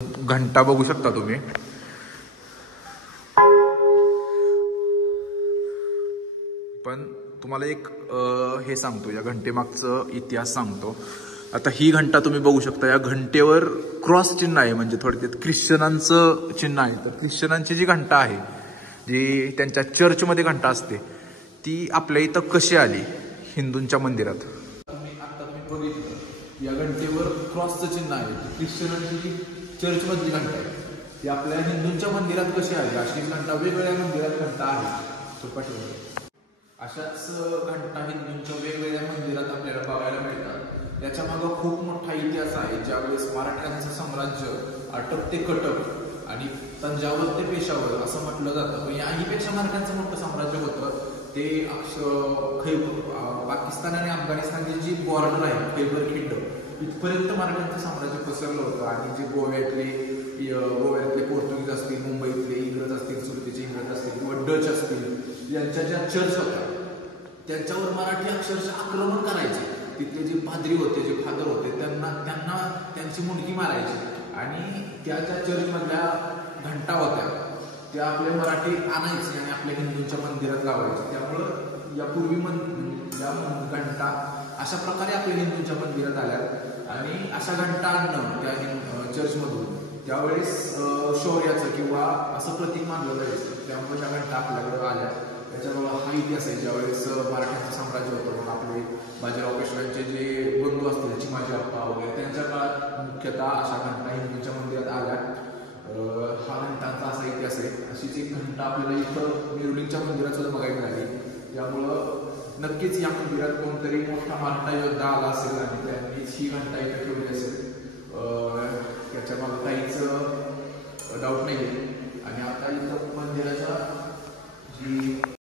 घंटा बघू शकता तुम्ही. पण तुम्हाला एक हे सांगतो, या घंटेमागचं इतिहास सांगतो. आता ही घंटा तुम्ही बघू शकता, या घंटेवर क्रॉस चिन्ह आहे, म्हणजे थोडक्यात ख्रिश्चनांचं चिन्ह आहे. तर ख्रिश्चनांची जी घंटा आहे, जी त्यांच्या चर्चमध्ये घंटा असते, ती आपल्या इथं कशी आली हिंदूंच्या मंदिरात. तुम्ही बघितलं या घंटेवर क्रॉसचं चिन्ह आहे. ख्रिश्चनांची जी चर्चमधली घंटा आहे ती आपल्या हिंदूंच्या मंदिरात कशी आली. अशी घंटा वेगवेगळ्या मंदिरात घंटा आहे. अशाच घंटा हिंदूंच्या वेगवेगळ्या मंदिरात आपल्याला बघायला मिळतात. याच्या मागं खूप मोठा इतिहास आहे. ज्यावेळेस मराठ्यांचं साम्राज्य अटक ते कटक आणि तंजावर ते पेशावर असं म्हटलं जातं, पण याहीपेक्षा मराठ्यांचं मोठं साम्राज्य होतं. ते पाकिस्तान आणि अफगाणिस्तानची जी बॉर्डर आहे, खैबर खिंड, इथपर्यंत मराठ्यांचं साम्राज्य पसरलं होतं. आणि जे गोव्यातले पोर्तुगीज असतील, मुंबईतले इंग्रज असतील, सुरतीचे इंग्रज असतील किंवा डच असतील, यांच्या ज्या चर्च होत्या त्यांच्यावर मराठी अक्षरशः आक्रमण करायचे. तिथले जे पाद्री होते, जे फादर होते, त्यांना त्यांची मुंडकी मारायची. आणि त्या ज्या चर्चमधल्या घंटा होत्या त्या आपले मराठी आणायचे आणि आपल्या हिंदूंच्या मंदिरात लावायचे. त्यामुळं यापूर्वी या घंटा अशा प्रकारे आपल्या हिंदूंच्या मंदिरात आल्या. आणि अशा घंटा आणणं त्या चर्चमधून त्यावेळेस शौर्याचं किंवा असं प्रतीक मानलं जायचं. त्यामुळे ह्या घंटा आपल्याकडे आल्या. त्याच्यामुळे हा इतिहास आहे. ज्यावेळेस मराठ्यांचं साम्राज्य होतं, मग आपले बाजीराव पेशव्यांचे जे बंधू असतील, चिमाजी अप्पा वगैरे, त्यांच्या काळात मुख्यतः अशा घंटा हिंदूंच्या मंदिरात आल्या. हा घंटांचा असा इतिहास आहे. अशीच एक घंटा आपल्याला इथं मिरुलिंगच्या मंदिरात सुद्धा बघायला मिळाली. त्यामुळं नक्कीच या मंदिरात कोणतरी मोठा मराठा योद्धा आला असेल आणि त्यांनीच ही घंटा इथे ठेवली असेल. त्याच्या मागे काहीच डाऊट नाही आहे.